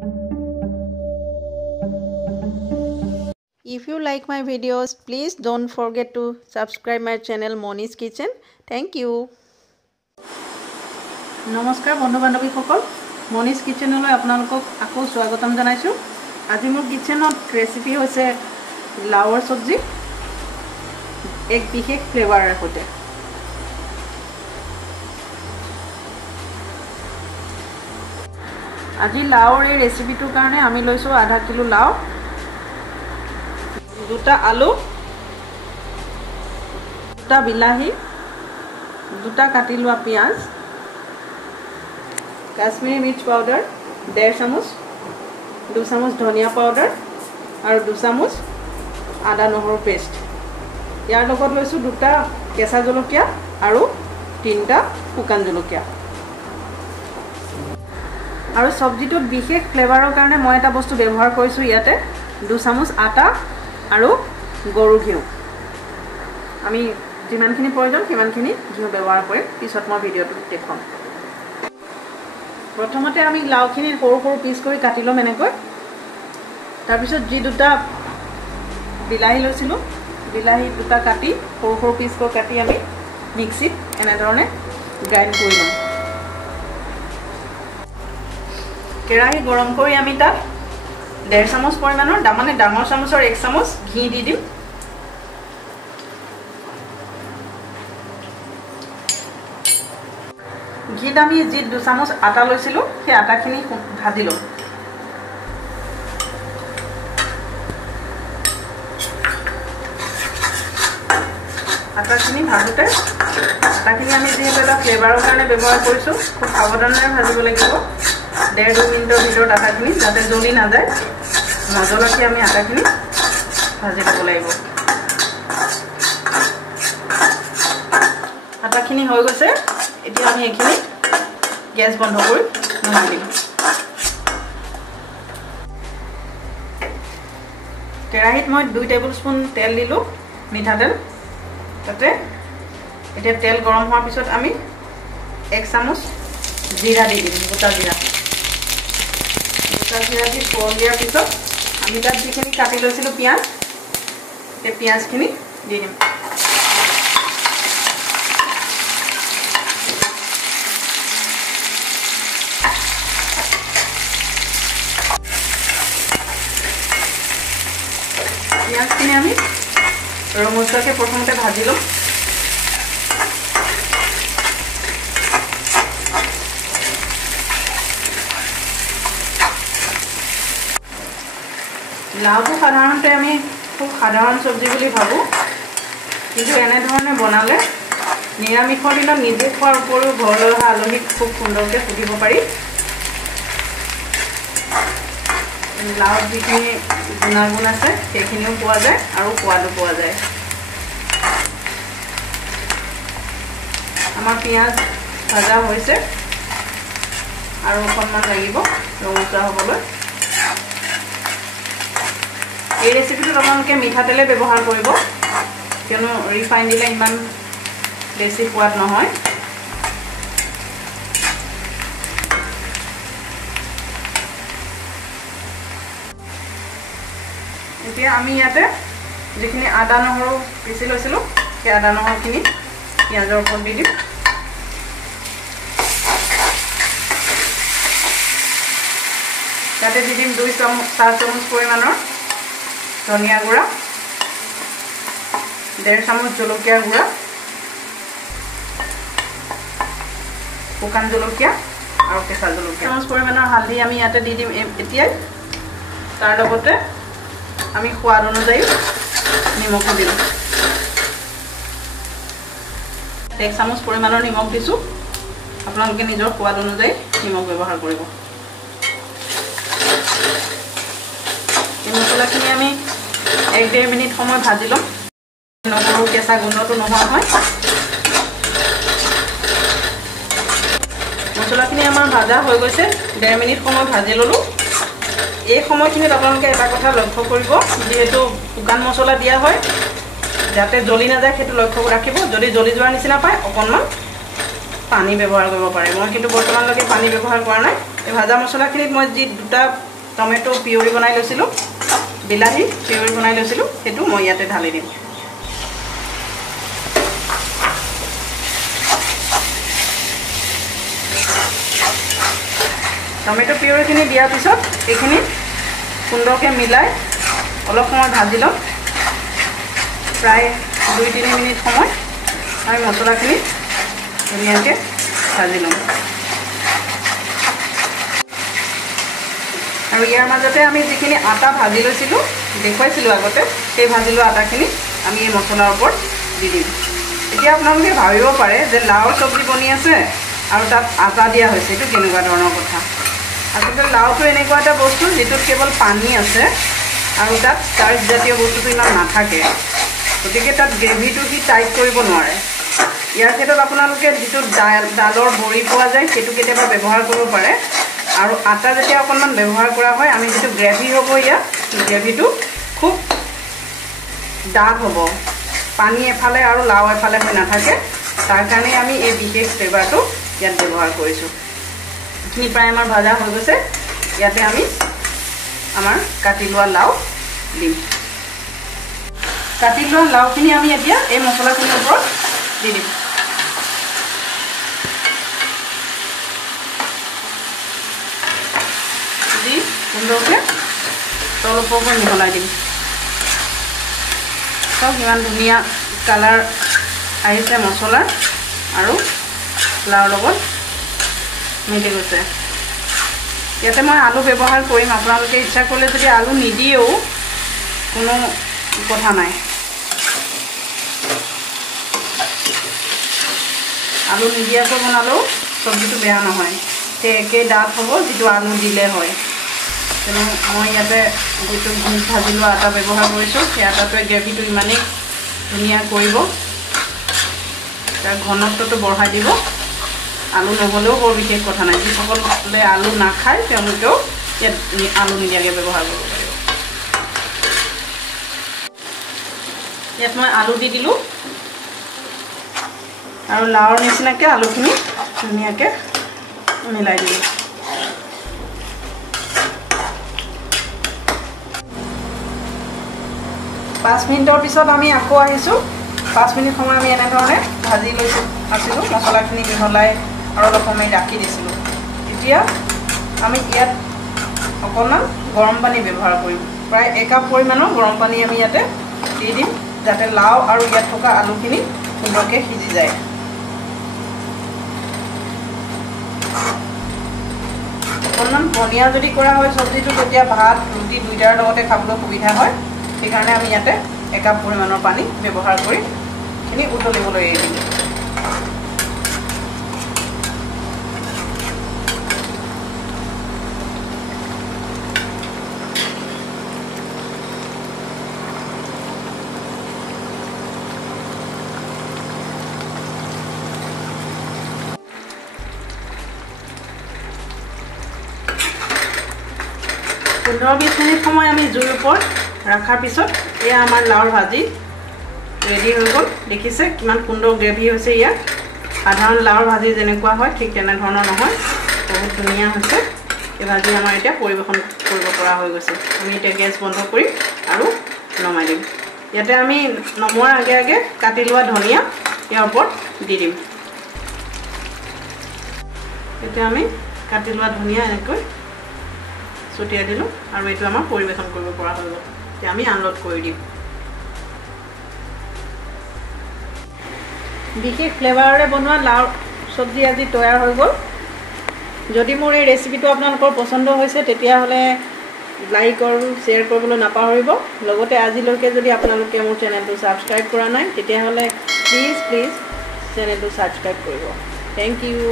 If you like my videos, please don't forget to subscribe my channel Moni's Kitchen. Thank you. নমস্কাৰ বন্ধু বান্ধৱীসকল, Moniz কিচেনলৈ আপোনালোকক আকৌ স্বাগতম জনাইছোঁ। আজি মোৰ কিচেনত ৰেচিপি হৈছে লাওৰ চব্জি, এক বিশেষ ফ্লেভাৰৰ সৈতে। আজি লাওৰ এই ৰেচিপিটোৰ কাৰণে আমি লৈছোঁ আধা কিলো লাও, দুটা আলু, দুটা বিলাহী, দুটা কাটি লোৱা পিঁয়াজ, কাশ্মীৰী মিৰ্চ পাউডাৰ 1.5 চামুচ, 2 চামুচ ধনিয়া পাউডাৰ আৰু 2 চামুচ আদা নহৰু পেষ্ট। ইয়াৰ লগত লৈছোঁ দুটা কেঁচা জলকীয়া আৰু 3টা শুকান জলকীয়া। আৰু চব্জিটোত বিশেষ ফ্লেভাৰৰ কাৰণে মই এটা বস্তু ব্যৱহাৰ কৰিছোঁ ইয়াতে 2 চামুচ আটা আৰু গৰু ঘিউ। আমি যিমানখিনি প্ৰয়োজন সিমানখিনি ঘিউ ব্যৱহাৰ কৰিম, পিছত মই ভিডিঅ'টো দেখুৱাম। প্ৰথমতে আমি লাওখিনি সৰু সৰু পিচ কৰি কাটি ল'ম এনেকৈ। তাৰপিছত যি দুটা বিলাহী লৈছিলোঁ, বিলাহী দুটা কাটি সৰু সৰু পিচ কৰি কাটি আমি মিক্সিত এনেধৰণে গ্ৰাইণ্ড কৰি ল'ম। কেৰাহী গৰম কৰি আমি তাত 1.5 চামুচ পৰিমাণৰ মানে ডাঙৰ চামুচৰ 1 চামুচ ঘি দি দিম। ঘিত আমি যি 2 চামুচ আটা লৈছিলোঁ সেই আটাখিনি ভাজি ল'ম। আটাখিনি ভাজোঁতে আটাখিনি আমি যিহেতু এটা ফ্লেভাৰৰ কাৰণে ব্যৱহাৰ কৰিছোঁ, খুব সাৱধানেৰে ভাজিব লাগিব। 1.5-2 মিনিটৰ ভিতৰত আটাখিনি যাতে জ্বলি নাযায় নজলাকৈ আমি আটাখিনি ভাজি ল'ব লাগিব। আটাখিনি হৈ গৈছে, এতিয়া আমি এইখিনি গেছ বন্ধ কৰি নমাই দিম। কেৰাহীত মই 2 টেবুল স্পুন তেল দিলোঁ, মিঠাতেল। তাতে এতিয়া তেল গৰম হোৱাৰ পিছত আমি 1 চামুচ জিৰা দি দিম, গোটা জিৰা। গোটা জিৰা দি ফোৰণ দিয়াৰ পিছত আমি তাত যিখিনি কাটি লৈছিলোঁ পিঁয়াজ, সেই পিঁয়াজখিনি দি দিম। পিঁয়াজখিনি আমি ৰঙচুৱাকৈ প্ৰথমতে ভাজি ল'ম। লাওটো সাধাৰণতে আমি খুব সাধাৰণ চব্জি বুলি ভাবোঁ, কিন্তু এনেধৰণে বনালে নিৰামিষৰ দিনত নিজে খোৱাৰ উপৰিও ঘৰলৈ অহা আলহীক খুব সুন্দৰকৈ সুধিব পাৰি। লাওত যিখিনি গুণাগুণ আছে সেইখিনিও পোৱা যায় আৰু সোৱাদো পোৱা যায়। আমাৰ পিঁয়াজ ভাজা হৈছে আৰু অকণমান লাগিব ৰঙচুৱা হ'বলৈ। এই ৰেচিপিটোত আপোনালোকে মিঠাতেলে ব্যৱহাৰ কৰিব, কিয়নো ৰিফাইন দিলে ইমান বেছি সোৱাদ নহয়। এতিয়া আমি ইয়াতে যিখিনি আদা নহৰু পিচি লৈছিলোঁ সেই আদা নহৰুখিনি পিঁয়াজৰ ওপৰত দি দিম। ইয়াতে দি দিম 4 চামুচ পৰিমাণৰ ধনিয়া গুড়া, 1.5 চামুচ জলকীয়া গুড়া, শুকান জলকীয়া আৰু কেঁচা জলকীয়া। 1 চামুচ পৰিমাণৰ হালধি আমি ইয়াতে দি দিম এতিয়াই। তাৰ লগতে আমি সোৱাদ অনুযায়ী নিমখো দিম। 1 চামুচ পৰিমাণৰ নিমখ দিছোঁ, আপোনালোকে নিজৰ সোৱাদ অনুযায়ী নিমখ ব্যৱহাৰ কৰিব। এই মছলাখিনি আমি 1-1.5 মিনিট সময় ভাজি ল'ম, নহৰু কেঁচা গোন্ধটো নোহোৱা হয়। মছলাখিনি আমাৰ ভাজা হৈ গৈছে, 1.5 মিনিট সময় ভাজি ল'লোঁ। এই সময়খিনিত আপোনালোকে এটা কথা লক্ষ্য কৰিব, যিহেতু শুকান মছলা দিয়া হয় যাতে জ্বলি নাযায় সেইটো লক্ষ্য ৰাখিব। যদি জ্বলি যোৱাৰ নিচিনা পায় অকণমান পানী ব্যৱহাৰ কৰিব পাৰে। মই কিন্তু বৰ্তমানলৈকে পানী ব্যৱহাৰ কৰা নাই। এই ভাজা মছলাখিনিত মই যি দুটা টমেটো পিউৰি বনাই লৈছিলোঁ, বিলাহী পিউৰি বনাই লৈছিলোঁ, সেইটো মই ইয়াতে ঢালি দিম। টমেটো পিউৰিখিনি দিয়াৰ পিছত এইখিনি সুন্দৰকৈ মিলাই অলপ সময় ভাজি ল'ম। প্ৰায় 2-3 মিনিট সময় আমি মছলাখিনি ধুনীয়াকৈ ভাজি ল'ম। আৰু ইয়াৰ মাজতে আমি যিখিনি আটা ভাজি লৈছিলোঁ, দেখুৱাইছিলোঁ আগতে, সেই ভাজি লোৱা আটাখিনি আমি এই মছলাৰ ওপৰত দি দিম। এতিয়া আপোনালোকে ভাবিব পাৰে যে লাওৰ চব্জি বনি আছে আৰু তাত আটা দিয়া হৈছে, এইটো কেনেকুৱা ধৰণৰ কথা। আচলতে লাওটো এনেকুৱা এটা বস্তু যিটোত কেৱল পানী আছে আৰু তাত ষ্টাৰ্চ জাতীয় বস্তুটো ইমান নাথাকে, গতিকে তাত গ্ৰেভিটো সি টাইট কৰিব নোৱাৰে। ইয়াৰ ক্ষেত্ৰত আপোনালোকে যিটো ডালৰ বড়ি পোৱা যায় সেইটো কেতিয়াবা ব্যৱহাৰ কৰিব পাৰে। আৰু আটা যেতিয়া অকণমান ব্যৱহাৰ কৰা হয়, আমি যিটো গ্ৰেভি হ'ব ইয়াত, গ্ৰেভিটো খুব ডাঠ হ'ব, পানী এফালে আৰু লাও এফালে হৈ নাথাকে। তাৰ কাৰণে আমি এই বিশেষ ফ্লেভাৰটো ইয়াত ব্যৱহাৰ কৰিছোঁ। এইখিনি প্ৰায় আমাৰ ভাজা হৈ গৈছে। ইয়াতে আমি আমাৰ কাটি লোৱা লাও দিম। কাটি লোৱা লাওখিনি আমি এতিয়া এই মছলাখিনিৰ ওপৰত দি দিম। দি সুন্দৰকৈ তল ওপৰকৈ মিহলাই দিম। চব ইমান ধুনীয়া কালাৰ আহিছে মছলাৰ আৰু লাওৰ লগত মিলি গৈছে। ইয়াতে মই আলু ব্যৱহাৰ কৰিম। আপোনালোকে ইচ্ছা কৰিলে যদি আলু নিদিয়েও কোনো কথা নাই। আলু নিদিয়াকৈ বনালেও চব্জিটো বেয়া নহয়, সেই একেই ডাঠ হ'ব যিটো আলু দিলে হয়। তেনে মই ইয়াতে যিটো ভাজি লোৱা আটা ব্যৱহাৰ কৰিছোঁ, সেই আটাটোৱে গ্ৰেভিটো ইমানেই ধুনীয়া কৰিব, তাৰ ঘনত্বটো বঢ়াই দিব। আলু নহ'লেও বৰ বিশেষ কথা নাই, যিসকলে আলু নাখায় তেওঁলোকেও ইয়াত আলু নিদিয়াকৈ ব্যৱহাৰ কৰিব পাৰিব। ইয়াত মই আলু দি দিলোঁ আৰু লাওৰ নিচিনাকৈ আলুখিনি ধুনীয়াকৈ মিলাই দিলোঁ। পাঁচ মিনিটৰ পিছত আমি আকৌ আহিছোঁ। 5 মিনিট সময় আমি এনেধৰণে ভাজি লৈছোঁ আছিলোঁ, মছলাখিনি মিহলাই আৰু অলপ সময় ঢাকি দিছিলোঁ। এতিয়া আমি ইয়াত অকণমান গৰম পানী ব্যৱহাৰ কৰিম। প্ৰায় 1 কাপ পৰিমাণৰ গৰম পানী আমি ইয়াতে দি দিম, যাতে লাও আৰু ইয়াত থকা আলুখিনি সুন্দৰকৈ সিজি যায়। অকণমান পনীয়া যদি কৰা হয় চব্জিটো, তেতিয়া ভাত ৰুটি দুইটাৰ লগতে খাবলৈ সুবিধা হয়। সেইকাৰণে আমি ইয়াতে 1 কাপ পৰিমাণৰ পানী ব্যৱহাৰ কৰি এইখিনি উতলিবলৈ এৰি দিম। পোন্ধৰ 20 মিনিট সময় আমি জুইৰ ওপৰত ৰখাৰ পিছত এয়া আমাৰ লাওৰ ভাজি ৰেডি হৈ গ'ল। দেখিছে কিমান সুন্দৰ গ্ৰেভি হৈছে ইয়াত। সাধাৰণ লাওৰ ভাজি যেনেকুৱা হয় ঠিক তেনেধৰণৰ নহয়, বহুত ধুনীয়া হৈছে। এই ভাজি আমাৰ এতিয়া পৰিৱেশন কৰিব পৰা হৈ গৈছে। আমি এতিয়া গেছ বন্ধ কৰিম আৰু নমাই দিম। ইয়াতে আমি নমোৱাৰ আগে আগে কাটি লোৱা ধনিয়া ইয়াৰ ওপৰত দি দিম। এতিয়া আমি কাটি লোৱা ধনিয়া এনেকৈ ছটিয়াই দিলোঁ আৰু এইটো আমাৰ পৰিৱেশন কৰিব পৰা হৈ গ'ল। এতিয়া আমি আনলোড কৰি দিম। বিশেষ ফ্লেভাৰেৰে বনোৱা লাও চব্জি আজি তৈয়াৰ হৈ গ'ল। যদি মোৰ এই ৰেচিপিটো আপোনালোকৰ পচন্দ হৈছে তেতিয়াহ'লে লাইক আৰু শ্বেয়াৰ কৰিবলৈ নাপাহৰিব। লগতে আজিলৈকে যদি আপোনালোকে মোৰ চেনেলটো ছাবস্ক্ৰাইব কৰা নাই তেতিয়াহ'লে প্লিজ চেনেলটো ছাবস্ক্ৰাইব কৰিব। Thank U.